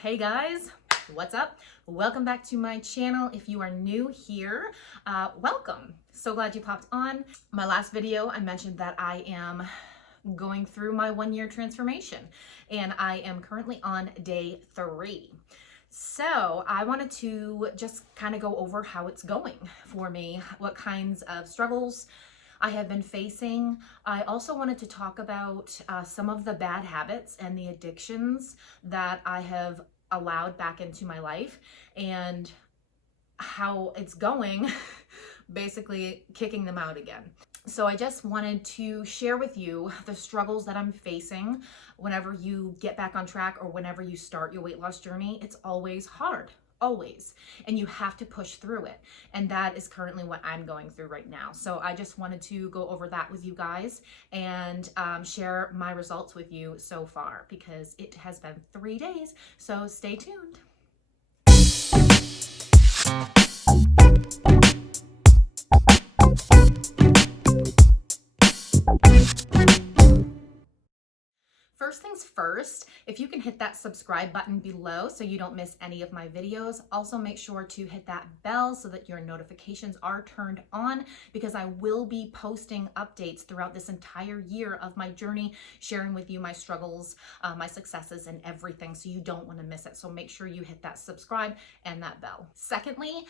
Hey guys, what's up? Welcome back to my channel. If you are new here, welcome. So glad you popped on. My last video, I mentioned that I am going through my 1-year transformation and I am currently on day 3. So I wanted to just kind of go over how it's going for me, what kinds of struggles I have been facing. I also wanted to talk about some of the bad habits and the addictions that I have allowed back into my life and how it's going, basically kicking them out again. So I just wanted to share with you the struggles that I'm facing whenever you get back on track or whenever you start your weight loss journey. It's always hard. Always. And you have to push through it. And that is currently what I'm going through right now. So I just wanted to go over that with you guys and share my results with you so far because it has been 3 days. So stay tuned. First things first, if you can hit that subscribe button below so you don't miss any of my videos. Also make sure to hit that bell so that your notifications are turned on because I will be posting updates throughout this entire year of my journey, sharing with you my struggles, my successes and everything, so you don't want to miss it. So make sure you hit that subscribe and that bell. Secondly,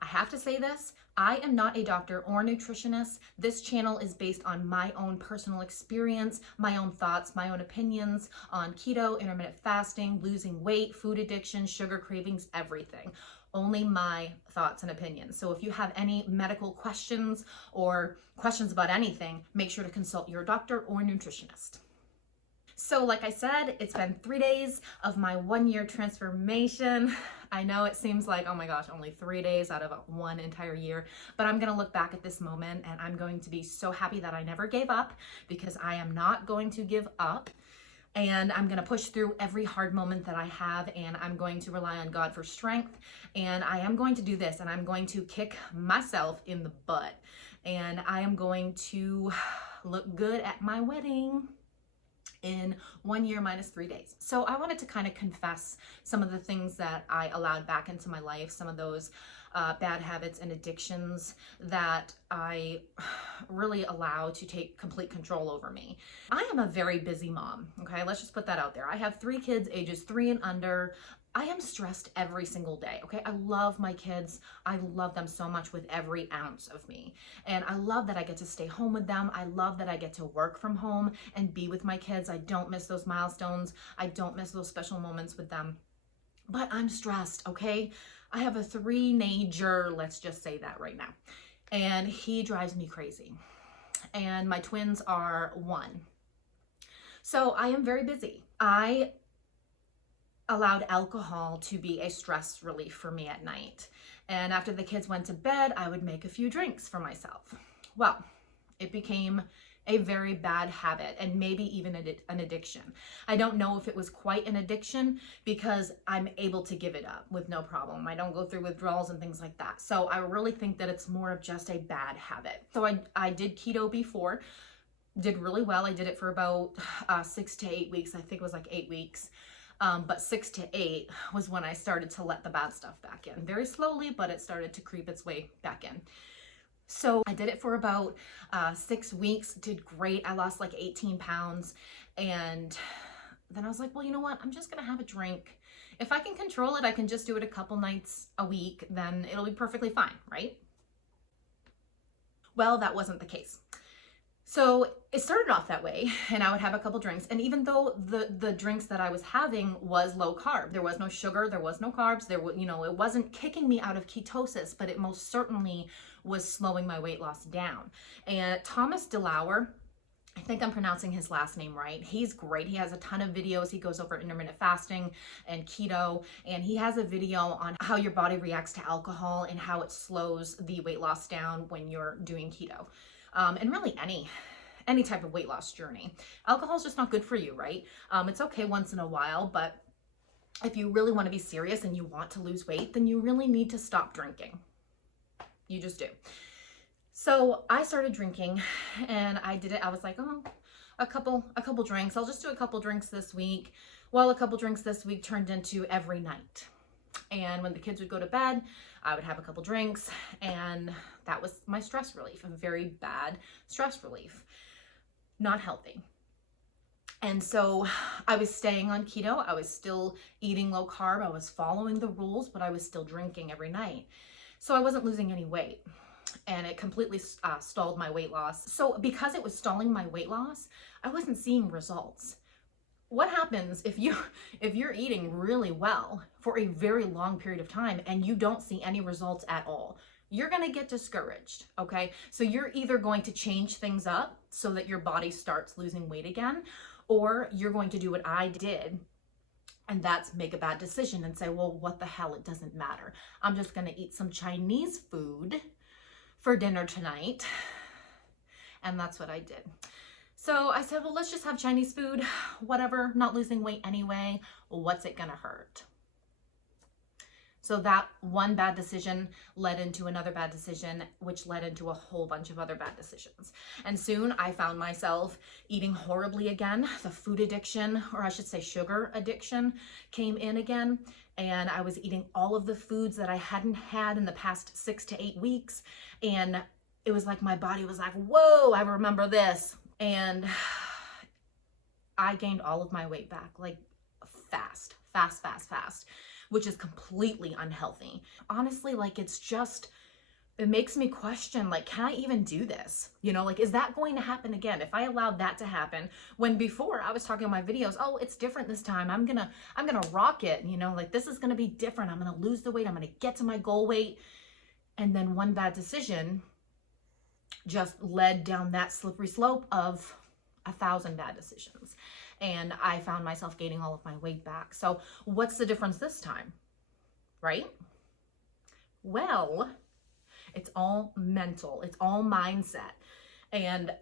I have to say this, I am not a doctor or nutritionist. This channel is based on my own personal experience, my own thoughts, my own opinions on keto, intermittent fasting, losing weight, food addiction, sugar cravings, everything. Only my thoughts and opinions. So if you have any medical questions or questions about anything, make sure to consult your doctor or nutritionist. So like I said, it's been 3 days of my 1-year transformation. I know it seems like, oh my gosh, only 3 days out of 1 entire year, but I'm gonna look back at this moment and I'm going to be so happy that I never gave up because I am not going to give up. And I'm gonna push through every hard moment that I have and I'm going to rely on God for strength. And I am going to do this and I'm going to kick myself in the butt. And I am going to look good at my wedding in 1 year minus 3 days. So I wanted to kind of confess some of the things that I allowed back into my life, some of those bad habits and addictions that I really allow to take complete control over me. I am a very busy mom, okay? Let's just put that out there. I have 3 kids, ages 3 and under. I am stressed every single day, okay? I love my kids. I love them so much with every ounce of me. And I love that I get to stay home with them. I love that I get to work from home and be with my kids. I don't miss those milestones. I don't miss those special moments with them. But I'm stressed, okay? I have a 3-nager, let's just say that right now. And he drives me crazy. And my twins are 1. So I am very busy. I allowed alcohol to be a stress relief for me at night. And after the kids went to bed, I would make a few drinks for myself. Well, it became a very bad habit and maybe even an addiction. I don't know if it was quite an addiction because I'm able to give it up with no problem. I don't go through withdrawals and things like that. So I really think that it's more of just a bad habit. So I did keto before, did really well. I did it for about 6 to 8 weeks. I think it was like 8 weeks. But 6 to 8 was when I started to let the bad stuff back in. Very slowly, but it started to creep its way back in. So I did it for about 6 weeks, did great. I lost like 18 pounds. And then I was like, well, you know what? I'm just going to have a drink. If I can control it, I can just do it a couple nights a week, then it'll be perfectly fine, right? Well, that wasn't the case. So it started off that way and I would have a couple drinks. And even though the drinks that I was having was low carb, there was no sugar, there was no carbs, there was, it wasn't kicking me out of ketosis, but it most certainly was slowing my weight loss down. And Thomas DeLauer, I think I'm pronouncing his last name right. He's great. He has a ton of videos. He goes over intermittent fasting and keto, and he has a video on how your body reacts to alcohol and how it slows the weight loss down when you're doing keto. And really any type of weight loss journey. Alcohol is just not good for you, right? It's okay once in a while, but if you really want to be serious and you want to lose weight, then you really need to stop drinking. You just do. So I started drinking and I did it. I was like, oh, a couple drinks. I'll just do a couple drinks this week. Well, a couple drinks this week turned into every night. And when the kids would go to bed, I would have a couple drinks, and that was my stress relief, a very bad stress relief. Not healthy. And so I was staying on keto. I was still eating low carb. I was following the rules, but I was still drinking every night. So I wasn't losing any weight, and it completely stalled my weight loss. So because it was stalling my weight loss, I wasn't seeing results. What happens if you're eating really well for a very long period of time and you don't see any results at all? You're going to get discouraged, okay? So you're either going to change things up so that your body starts losing weight again, or you're going to do what I did, and that's make a bad decision and say, well, what the hell, it doesn't matter. I'm just going to eat some Chinese food for dinner tonight. And that's what I did. So I said, well, let's just have Chinese food, whatever, not losing weight anyway. What's it gonna hurt? So that one bad decision led into another bad decision, which led into a whole bunch of other bad decisions. And soon I found myself eating horribly again. The food addiction, or I should say sugar addiction, came in again. And I was eating all of the foods that I hadn't had in the past 6 to 8 weeks. And it was like my body was like, whoa, I remember this. And I gained all of my weight back, like fast, which is completely unhealthy. Honestly, like it makes me question, like, can I even do this? You know, like, is that going to happen again? If I allowed that to happen, when before I was talking in my videos, oh, it's different this time. I'm gonna rock it. You know, like this is gonna be different. I'm gonna lose the weight. I'm gonna get to my goal weight. And then one bad decision just led down that slippery slope of 1,000 bad decisions. And I found myself gaining all of my weight back. So what's the difference this time, right? Well, it's all mental. It's all mindset. And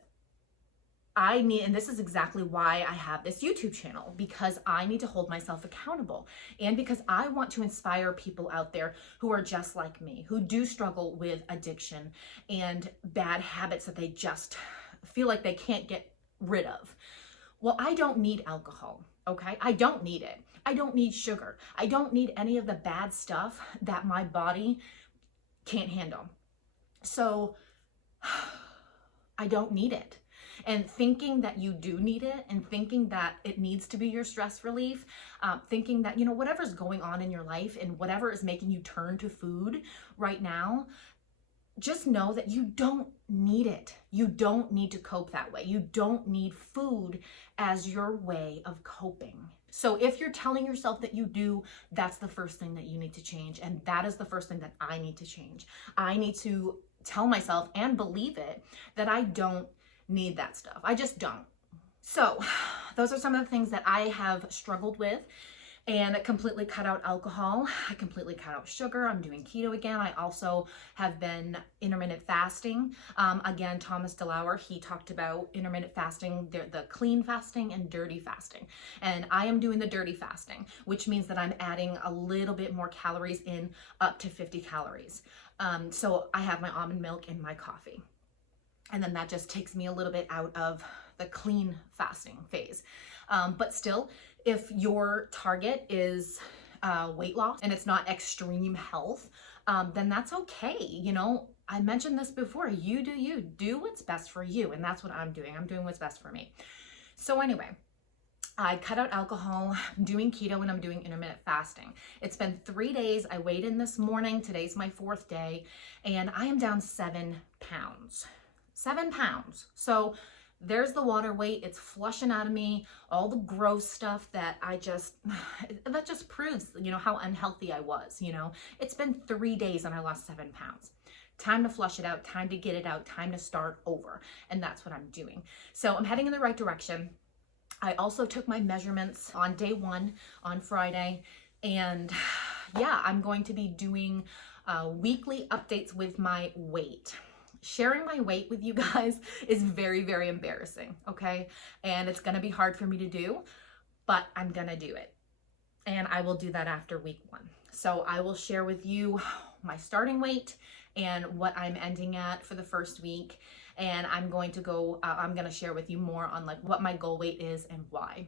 and this is exactly why I have this YouTube channel, because I need to hold myself accountable, and because I want to inspire people out there who are just like me, who do struggle with addiction and bad habits that they just feel like they can't get rid of. Well, I don't need alcohol, okay? I don't need it. I don't need sugar. I don't need any of the bad stuff that my body can't handle. So I don't need it. And thinking that you do need it, and thinking that it needs to be your stress relief, thinking that, you know, whatever's going on in your life and whatever is making you turn to food right now, just know that you don't need it. You don't need to cope that way. You don't need food as your way of coping. So if you're telling yourself that you do, that's the first thing that you need to change. And that is the first thing that I need to change. I need to tell myself and believe it that I don't need that stuff. I just don't. So those are some of the things that I have struggled with, and completely cut out alcohol. I completely cut out sugar. I'm doing keto again. I also have been intermittent fasting. Again, Thomas DeLauer, he talked about intermittent fasting, the clean fasting and dirty fasting. And I am doing the dirty fasting, which means that I'm adding a little bit more calories in, up to 50 calories. So I have my almond milk in my coffee. And then that just takes me a little bit out of the clean fasting phase. But still, if your target is weight loss and it's not extreme health, then that's okay. You know, I mentioned this before, you do what's best for you. And that's what I'm doing. I'm doing what's best for me. So anyway, I cut out alcohol, I'm doing keto, and I'm doing intermittent fasting. It's been 3 days. I weighed in this morning. Today's my 4th day, and I am down 7 pounds. 7 pounds. So there's the water weight. It's flushing out of me, all the gross stuff that that just proves, you know, how unhealthy I was. You know, it's been 3 days and I lost 7 pounds. Time to flush it out, time to get it out, time to start over. And that's what I'm doing. So I'm heading in the right direction. I also took my measurements on day 1 on Friday. And yeah, I'm going to be doing weekly updates with my weight. Sharing my weight with you guys is very, very embarrassing, okay? And it's gonna be hard for me to do, but I'm gonna do it. And I will do that after week 1. So I will share with you my starting weight and what I'm ending at for the first week. And I'm going to share with you more on like what my goal weight is and why.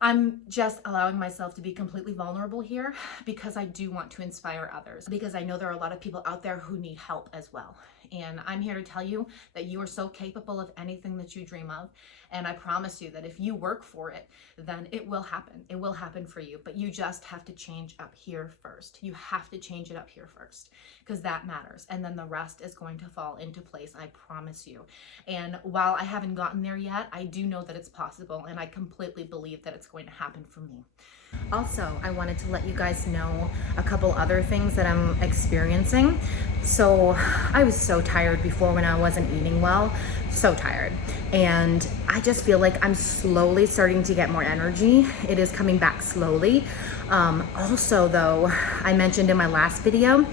I'm just allowing myself to be completely vulnerable here because I do want to inspire others, because I know there are a lot of people out there who need help as well. And I'm here to tell you that you are so capable of anything that you dream of. And I promise you that if you work for it, then it will happen. It will happen for you, but you just have to change up here first. You have to change it up here first, because that matters. And then the rest is going to fall into place, I promise you. And while I haven't gotten there yet, I do know that it's possible, and I completely believe that it's going to happen for me. Also, I wanted to let you guys know a couple other things that I'm experiencing. So I was so tired before when I wasn't eating well, so tired. And I just feel like I'm slowly starting to get more energy. It is coming back slowly. Also though, I mentioned in my last video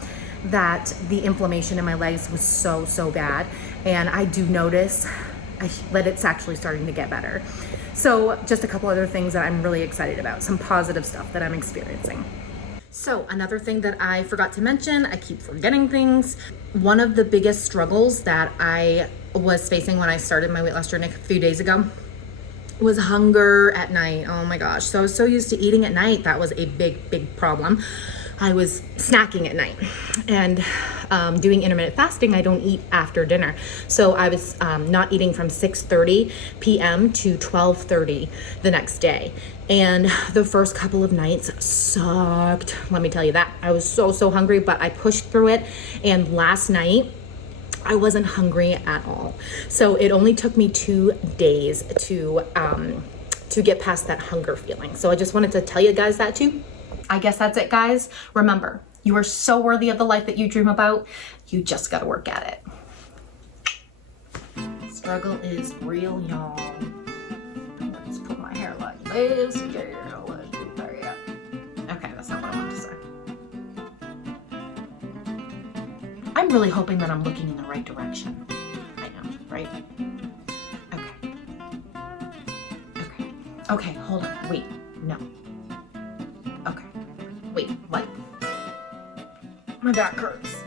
that the inflammation in my legs was so bad. And I do notice that it's actually starting to get better. So just a couple other things that I'm really excited about, some positive stuff that I'm experiencing. So another thing that I forgot to mention, I keep forgetting things. One of the biggest struggles that I was facing when I started my weight loss journey a few days ago was hunger at night. Oh my gosh. So I was so used to eating at night. That was a big problem. I was snacking at night, and doing intermittent fasting, I don't eat after dinner. So I was not eating from 6:30 p.m. to 12:30 the next day. And the first couple of nights sucked. Let me tell you that. I was so hungry, but I pushed through it. And last night, I wasn't hungry at all. So it only took me 2 days to get past that hunger feeling. So I just wanted to tell you guys that too. I guess that's it, guys. Remember, you are so worthy of the life that you dream about. You just gotta work at it. Struggle is real, y'all. Let's put my hair like this. Yeah, let's do that. Okay, that's not what I wanted to say. I'm really hoping that I'm looking in the right direction. I know, right? Okay, hold on. Wait, no. Okay. Wait, what? My back hurts.